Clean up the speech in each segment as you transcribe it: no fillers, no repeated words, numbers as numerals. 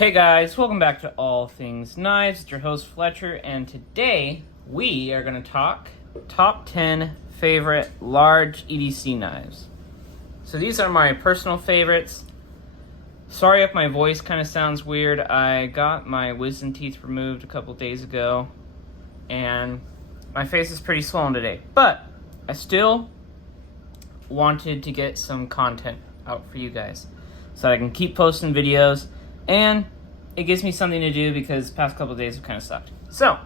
Hey guys, welcome back to All Things Knives. It's your host Fletcher, and today we are going to talk top 10 favorite large EDC knives. So these are my personal favorites. Sorry if my voice kind of sounds weird. I got my wisdom teeth removed a couple days ago, and my face is pretty swollen today. But I still wanted to get some content out for you guys so that I can keep posting videos. And it gives me something to do because the past couple of days have kind of sucked. So,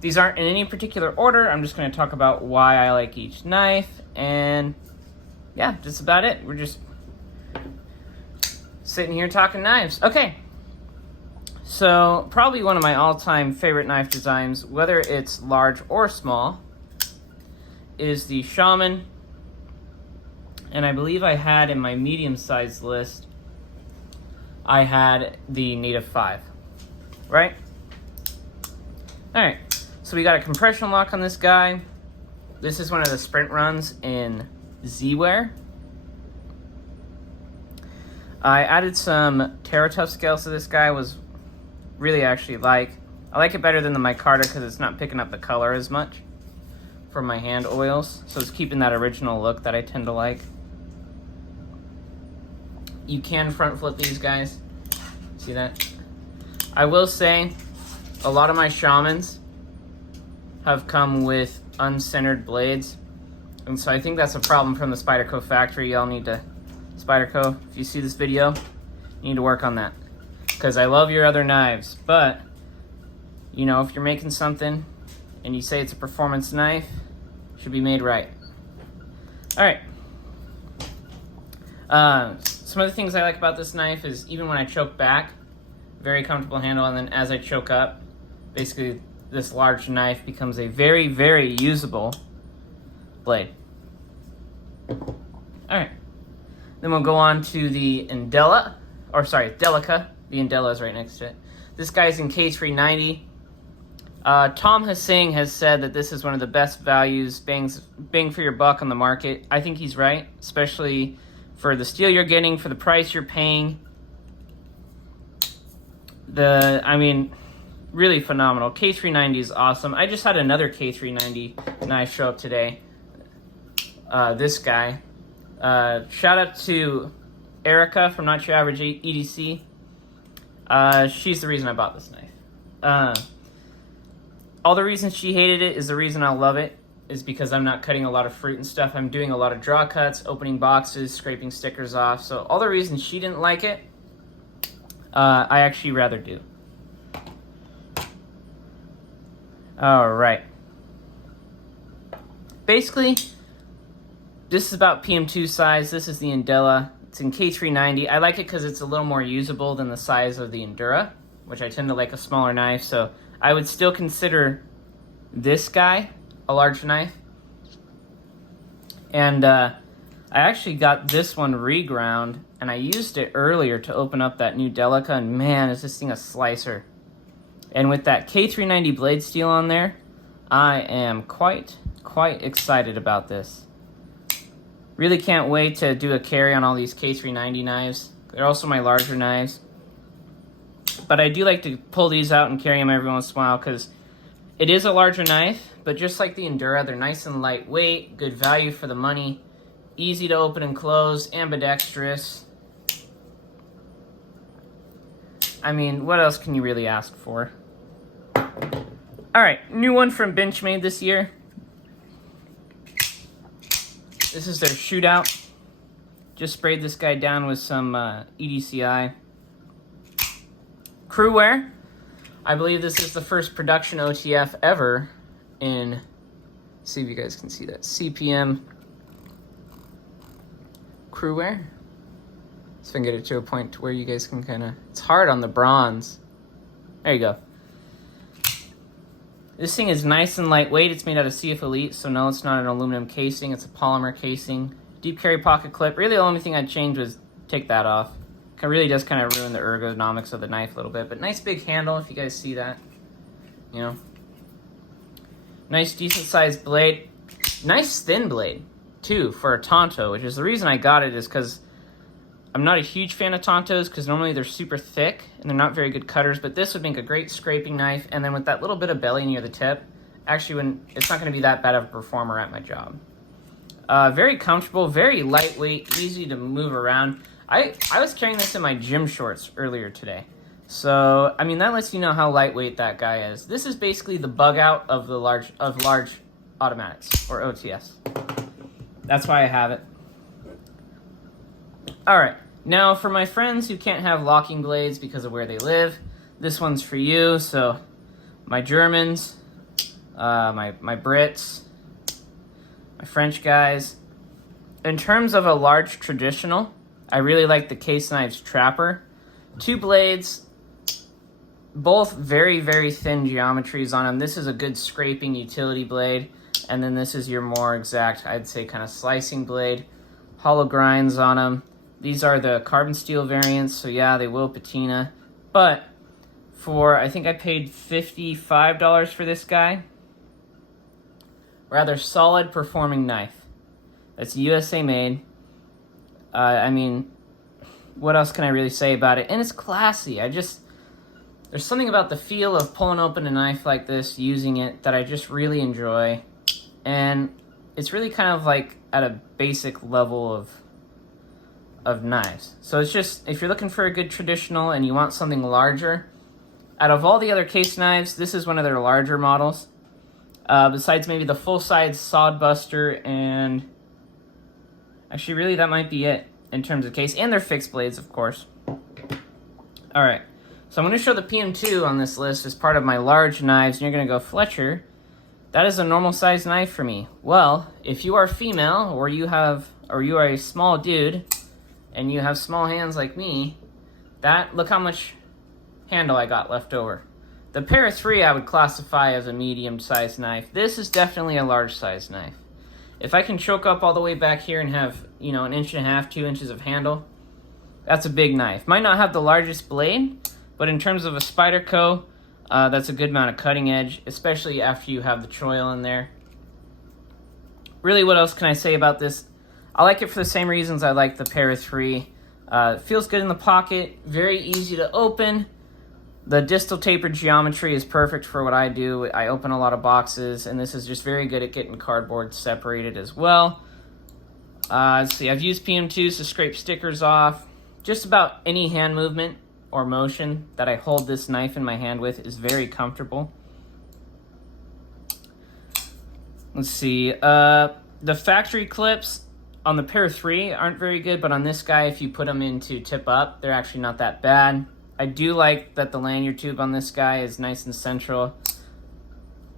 these aren't in any particular order. I'm just going to talk about why I like each knife. And, yeah, that's about it. We're just sitting here talking knives. Okay. So, probably one of my all-time favorite knife designs, whether it's large or small, is the Shaman. And I believe I had in my medium-sized list, I had the Native 5, right? Alright, so we got a compression lock on this guy. This is one of the sprint runs in Z-Wear. I added some TerraTough scales to this guy. I like it better than the micarta because it's not picking up the color as much from my hand oils. So it's keeping that original look that I tend to like. You can front flip these guys. See that? I will say, a lot of my Shamans have come with uncentered blades. And so I think that's a problem from the Spyderco factory. Y'all need to, Spyderco, if you see this video, you need to work on that. Because I love your other knives, but, you know, if you're making something and you say it's a performance knife, it should be made right. Alright. Some of the things I like about this knife is even when I choke back, very comfortable handle, and then as I choke up, basically this large knife becomes a very, very usable blade. Alright, then we'll go on to the Endela, Delica. The Endela is right next to it. This guy's in K390. Tom Hsing has said that this is one of the best values, bang for your buck on the market. I think he's right, especially for the steel you're getting, for the price you're paying. Really phenomenal. K390 is awesome. I just had another K390 knife show up today. This guy. Shout out to Erica from Not Your Average EDC. She's the reason I bought this knife. All the reasons she hated it is the reason I love it. Is because I'm not cutting a lot of fruit and stuff. I'm doing a lot of draw cuts, opening boxes, scraping stickers off. So all the reasons she didn't like it, I actually rather do. Alright. Basically, this is about PM2 size. This is the Endela. It's in K390. I like it because it's a little more usable than the size of the Endura, which I tend to like a smaller knife. So I would still consider this guy a large knife. And I actually got this one reground, and I used it earlier to open up that new Delica, and man, is this thing a slicer. And with that K390 blade steel on there, I am quite excited about this. Really can't wait to do a carry on all these K390 knives. They're also my larger knives. But I do like to pull these out and carry them every once in a while because it is a larger knife, but just like the Endura, they're nice and lightweight, good value for the money, easy to open and close, ambidextrous. I mean, what else can you really ask for? Alright, new one from Benchmade this year. This is their Shootout. Just sprayed this guy down with some EDCI. Crew wear. I believe this is the first production OTF ever in, see if you guys can see that, CPM crew wear. So I can get it to a point to where you guys can kind of, it's hard on the bronze. There you go. This thing is nice and lightweight. It's made out of CF Elite, so no, it's not an aluminum casing. It's a polymer casing. Deep carry pocket clip. Really, the only thing I'd change was take that off. It really does kind of ruin the ergonomics of the knife a little bit, but nice big handle if you guys see that. You know, nice decent sized blade. Nice thin blade too for a Tonto, which is the reason I got it, is because I'm not a huge fan of Tontos because normally they're super thick and they're not very good cutters, but this would make a great scraping knife. And then with that little bit of belly near the tip, actually it's not going to be that bad of a performer at my job. Very comfortable, very lightweight, easy to move around. I was carrying this in my gym shorts earlier today. So, I mean, that lets you know how lightweight that guy is. This is basically the bug out of the large automatics, or OTS. That's why I have it. All right, now for my friends who can't have locking blades because of where they live, this one's for you. So my Germans, my Brits, my French guys. In terms of a large traditional, I really like the Case Knives Trapper. 2 blades, both very, very thin geometries on them. This is a good scraping utility blade, and then this is your more exact, I'd say, kind of slicing blade. Hollow grinds on them. These are the carbon steel variants, so yeah, they will patina. But for, I think I paid $55 for this guy. Rather solid performing knife. It's USA made. I mean, what else can I really say about it? And it's classy. There's something about the feel of pulling open a knife like this, using it, that I just really enjoy. And it's really kind of like at a basic level of knives. So it's just, if you're looking for a good traditional and you want something larger, out of all the other Case Knives, this is one of their larger models. Besides maybe the full-size Sodbuster, and actually really that might be it in terms of case, and their fixed blades, of course. All right, so I'm going to show the PM2 on this list as part of my large knives, and you're going to go, Fletcher, that is a normal size knife for me. Well, if you are female, or you are a small dude, and you have small hands like me, look how much handle I got left over. The Para 3 I would classify as a medium-sized knife. This is definitely a large-sized knife. If I can choke up all the way back here and have, 1.5 inches, 2 inches of handle, that's a big knife. Might not have the largest blade, but in terms of a Spyderco, that's a good amount of cutting edge, especially after you have the choil in there. Really, what else can I say about this? I like it for the same reasons I like the Para 3. It feels good in the pocket, very easy to open. The distal tapered geometry is perfect for what I do. I open a lot of boxes, and this is just very good at getting cardboard separated as well. Let's see, I've used PM2s to scrape stickers off. Just about any hand movement or motion that I hold this knife in my hand with is very comfortable. Let's see, the factory clips on the Para 3 aren't very good, but on this guy, if you put them into tip up, they're actually not that bad. I do like that the lanyard tube on this guy is nice and central.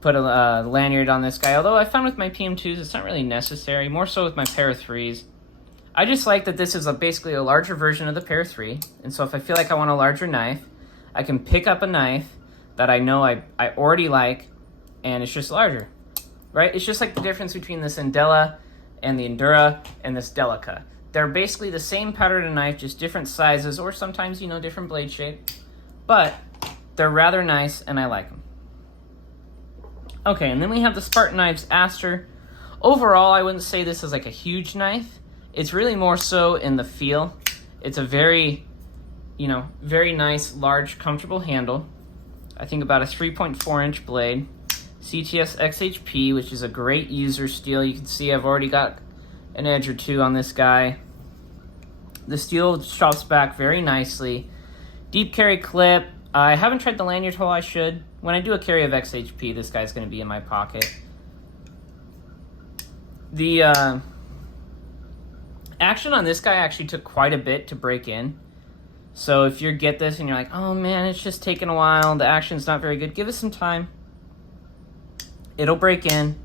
Put a lanyard on this guy, although I found with my PM2s it's not really necessary, more so with my Para 3s. I just like that this is basically a larger version of the Para 3, and so if I feel like I want a larger knife, I can pick up a knife that I know I already like, and it's just larger, right? It's just like the difference between this Endela and the Endura and this Delica. They're basically the same pattern of knife, just different sizes, or sometimes, different blade shape. But they're rather nice, and I like them. Okay, and then we have the Spartan Knives Aster. Overall, I wouldn't say this is like a huge knife. It's really more so in the feel. It's a very, very nice, large, comfortable handle. I think about a 3.4-inch blade. CTS XHP, which is a great user steel. You can see I've already got an edge or two on this guy. The steel chops back very nicely. Deep carry clip. I haven't tried the lanyard hole. I should. When I do a carry of XHP, this guy's going to be in my pocket. The action on this guy actually took quite a bit to break in. So if you get this and you're like, oh man, it's just taking a while, the action's not very good, give it some time. It'll break in.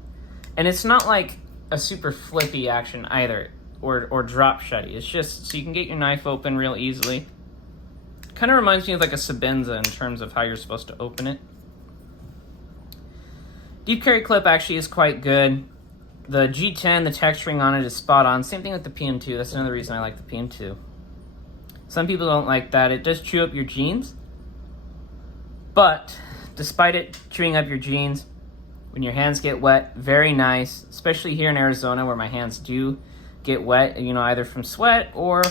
And it's not like a super flippy action either, or drop shutty. It's just so you can get your knife open real easily. Kind of reminds me of like a Sebenza in terms of how you're supposed to open it. Deep carry clip actually is quite good. The G10, the texturing on it is spot on. Same thing with the PM2. That's another reason I like the PM2. Some people don't like that. It does chew up your jeans. But despite it chewing up your jeans, when your hands get wet, very nice, especially here in Arizona where my hands do get wet, either from sweat or,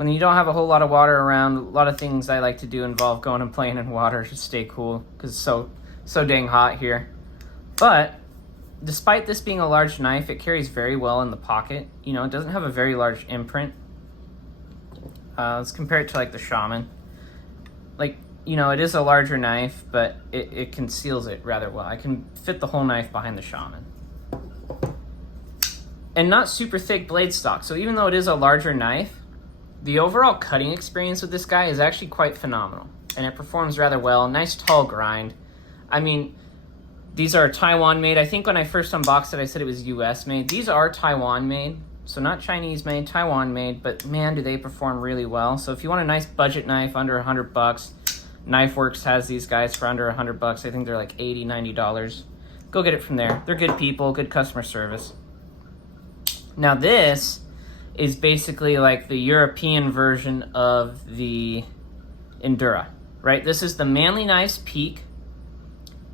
when you don't have a whole lot of water around, a lot of things I like to do involve going and playing in water to stay cool because it's so dang hot here. But despite this being a large knife, it carries very well in the pocket. You know, it doesn't have a very large imprint. Let's compare it to like the Shaman. Like, you know, it is a larger knife, but it conceals it rather well. I can fit the whole knife behind the Shaman. And not super thick blade stock. So even though it is a larger knife, the overall cutting experience with this guy is actually quite phenomenal. And it performs rather well. Nice tall grind. I mean, these are Taiwan made. I think when I first unboxed it, I said it was US made. These are Taiwan made. So not Chinese made, Taiwan made. But man, do they perform really well. So if you want a nice budget knife under $100, KnifeWorks has these guys for under $100. I think they're like $80, $90. Go get it from there. They're good people, good customer service. Now this is basically like the European version of the Endela, right? This is the Manly Knives Peak.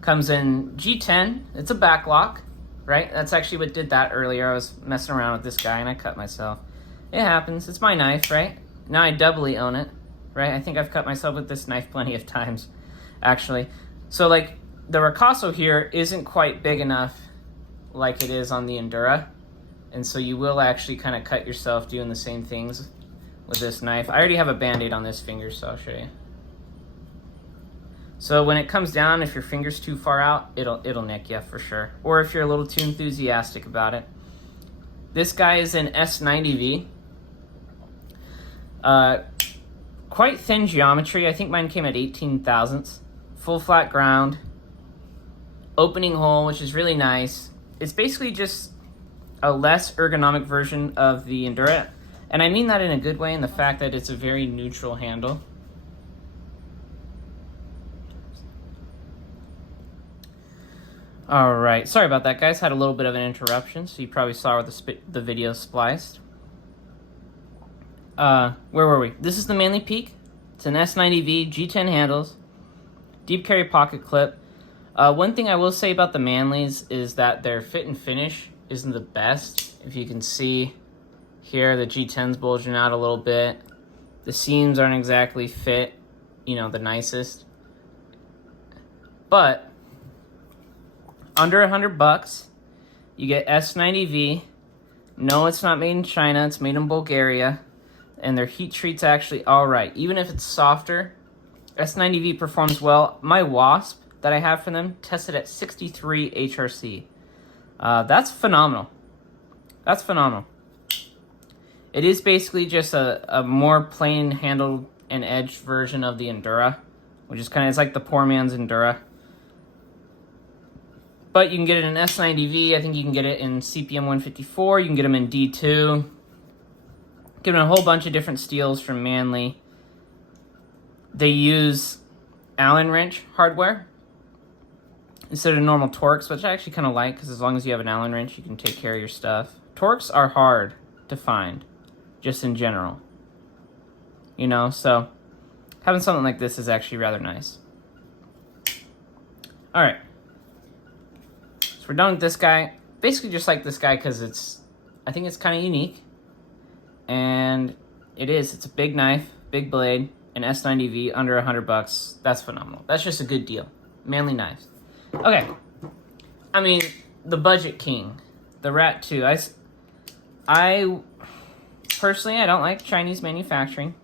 Comes in G10. It's a backlock, right? That's actually what did that earlier. I was messing around with this guy and I cut myself. It happens. It's my knife, right? Now I doubly own it, right? I think I've cut myself with this knife plenty of times, actually. So like the ricasso here isn't quite big enough like it is on the Endela. And so you will actually kind of cut yourself doing the same things with this knife. I already have a Band-Aid on this finger, so I'll show you. So when it comes down, if your finger's too far out, it'll nick you for sure. Or if you're a little too enthusiastic about it. This guy is an S90V. Quite thin geometry. I think mine came at 18 thousandths. Full flat ground. Opening hole, which is really nice. It's basically just a less ergonomic version of the Endela. And I mean that in a good way in the fact that it's a very neutral handle. All right, sorry about that, guys. Had a little bit of an interruption, so you probably saw where the video spliced. Where were we? This is the Manly Peak. It's an S90V, G10 handles, deep carry pocket clip. One thing I will say about the Manlys is that their fit and finish isn't the best. If you can see here, the G10's bulging out a little bit. The seams aren't exactly fit, you know, the nicest. But under $100, you get S90V. No, it's not made in China. It's made in Bulgaria. And their heat treat's actually all right. Even if it's softer, S90V performs well. My Wasp that I have for them tested at 63 HRC. That's phenomenal. That's phenomenal. It is basically just a more plain handled and edged version of the Endela, which is kind of, it's like the poor man's Endela. But you can get it in S90V. I think you can get it in CPM 154. You can get them in D2. Get them in a whole bunch of different steels from Manly. They use Allen wrench hardware instead of normal Torx, which I actually kind of like because as long as you have an Allen wrench, you can take care of your stuff. Torx are hard to find, just in general. You know, so having something like this is actually rather nice. All right. So we're done with this guy. Basically just like this guy because I think it's kind of unique. And it's a big knife, big blade, an S90V under $100. That's phenomenal. That's just a good deal. Manly knives. Okay. I mean, the budget king, the Rat 2. I personally, I don't like Chinese manufacturing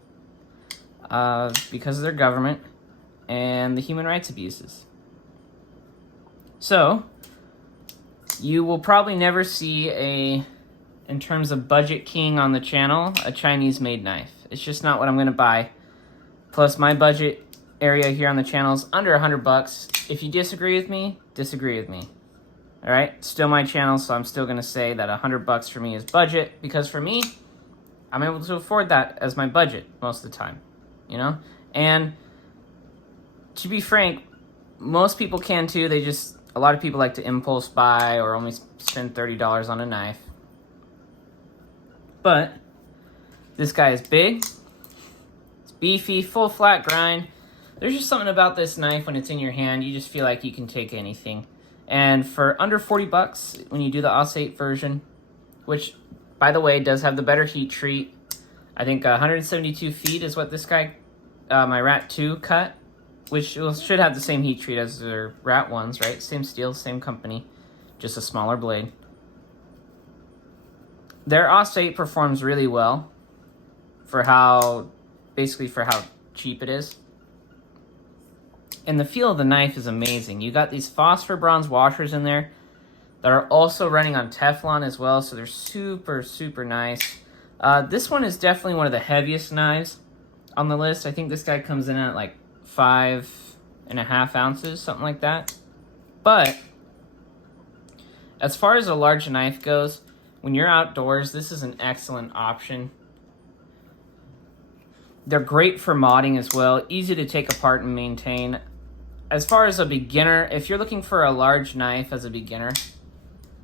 because of their government and the human rights abuses. So, you will probably never see in terms of budget king on the channel, a Chinese made knife. It's just not what I'm gonna buy. Plus my budget area here on the channel is under $100. If you disagree with me, disagree with me. All right, still my channel, so I'm still gonna say that $100 for me is budget because for me, I'm able to afford that as my budget most of the time, you know? And to be frank, most people can too. A lot of people like to impulse buy or only spend $30 on a knife. But this guy is big, it's beefy, full flat grind. There's just something about this knife when it's in your hand, you just feel like you can take anything. And for under $40, when you do the Osate version, which, by the way, does have the better heat treat, I think 172 feet is what this guy, my Rat 2 cut, which should have the same heat treat as their Rat 1s, right? Same steel, same company, just a smaller blade. Their Austa 8 performs really well for how cheap it is. And the feel of the knife is amazing. You got these phosphor bronze washers in there that are also running on Teflon as well, so they're super, super nice. This one is definitely one of the heaviest knives on the list. I think this guy comes in at like 5.5 ounces, something like that. But as far as a large knife goes, when you're outdoors, this is an excellent option. They're great for modding as well, easy to take apart and maintain. As far as a beginner, if you're looking for a large knife as a beginner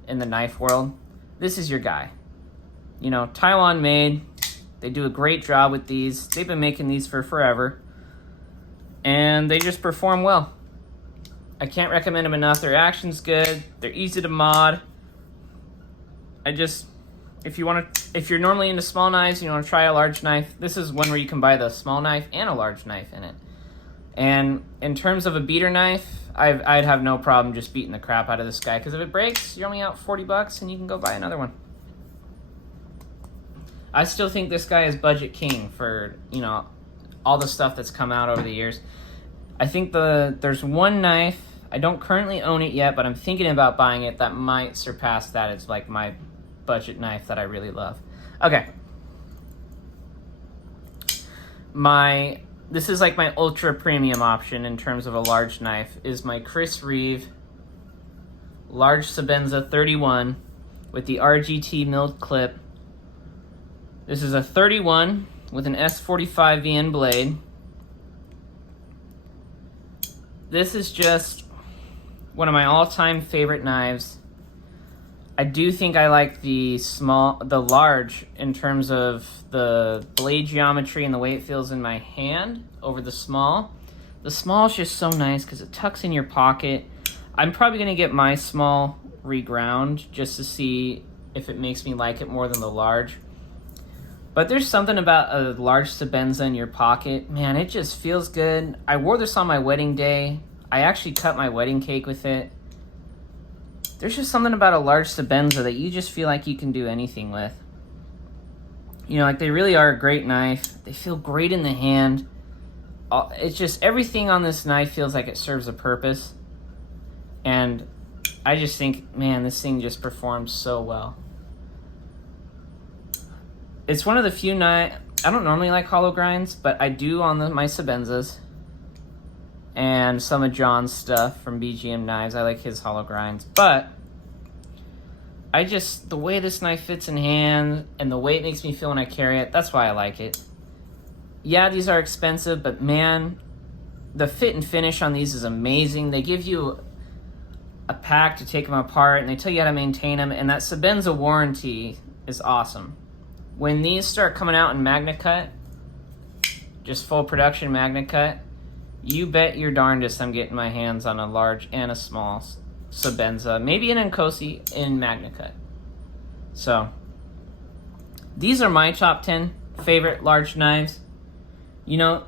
in the knife world, this is your guy. You know, Taiwan made. They do a great job with these. They've been making these for forever. And they just perform well. I can't recommend them enough. Their action's good. They're easy to mod. If you're normally into small knives, you want to try a large knife, this is one where you can buy the small knife and a large knife in it. And in terms of a beater knife, I'd have no problem just beating the crap out of this guy, because if it breaks, you're only out $40 and you can go buy another one. I still think this guy is budget king for, you know, all the stuff that's come out over the years. I think there's one knife, I don't currently own it yet, but I'm thinking about buying it, that might surpass that. It's like my budget knife that I really love. Okay. This is like my ultra premium option in terms of a large knife, is my Chris Reeve large Sebenza 31 with the RGT milled clip. This is a 31 with an S45 VN blade. This is just one of my all-time favorite knives. I do think I like the large in terms of the blade geometry and the way it feels in my hand over the small. The small is just so nice because it tucks in your pocket. I'm probably going to get my small reground just to see if it makes me like it more than the large. But there's something about a large Sebenza in your pocket. Man, it just feels good. I wore this on my wedding day. I actually cut my wedding cake with it. There's just something about a large Sebenza that you just feel like you can do anything with. You know, like, they really are a great knife. They feel great in the hand. It's just everything on this knife feels like it serves a purpose. And I just think, man, this thing just performs so well. It's one of the few I don't normally like hollow grinds, but I do on my Sebenzas. And some of John's stuff from BGM Knives. I like his hollow grinds. But the way this knife fits in hand and the way it makes me feel when I carry it, that's why I like it. Yeah, these are expensive, but man, the fit and finish on these is amazing. They give you a pack to take them apart, and they tell you how to maintain them, and that Sebenza warranty is awesome. When these start coming out in Magna Cut, just full production Magna Cut, you bet your darndest I'm getting my hands on a large and a small Sebenza, maybe an Nkosi in Magna Cut. So, these are my top 10 favorite large knives. You know,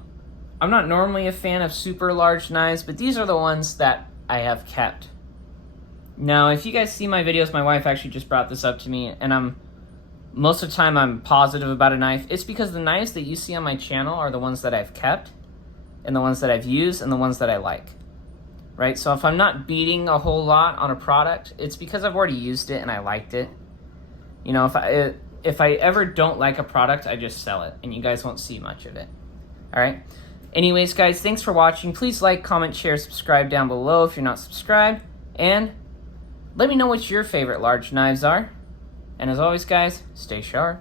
I'm not normally a fan of super large knives, but these are the ones that I have kept. Now, if you guys see my videos, my wife actually just brought this up to me, and most of the time I'm positive about a knife. It's because the knives that you see on my channel are the ones that I've kept, and the ones that I've used, and the ones that I like, right? So if I'm not beating a whole lot on a product, it's because I've already used it and I liked it. You know, if I ever don't like a product, I just sell it, and you guys won't see much of it. All right? Anyways, guys, thanks for watching. Please like, comment, share, subscribe down below if you're not subscribed, and let me know what your favorite large knives are. And as always, guys, stay sharp.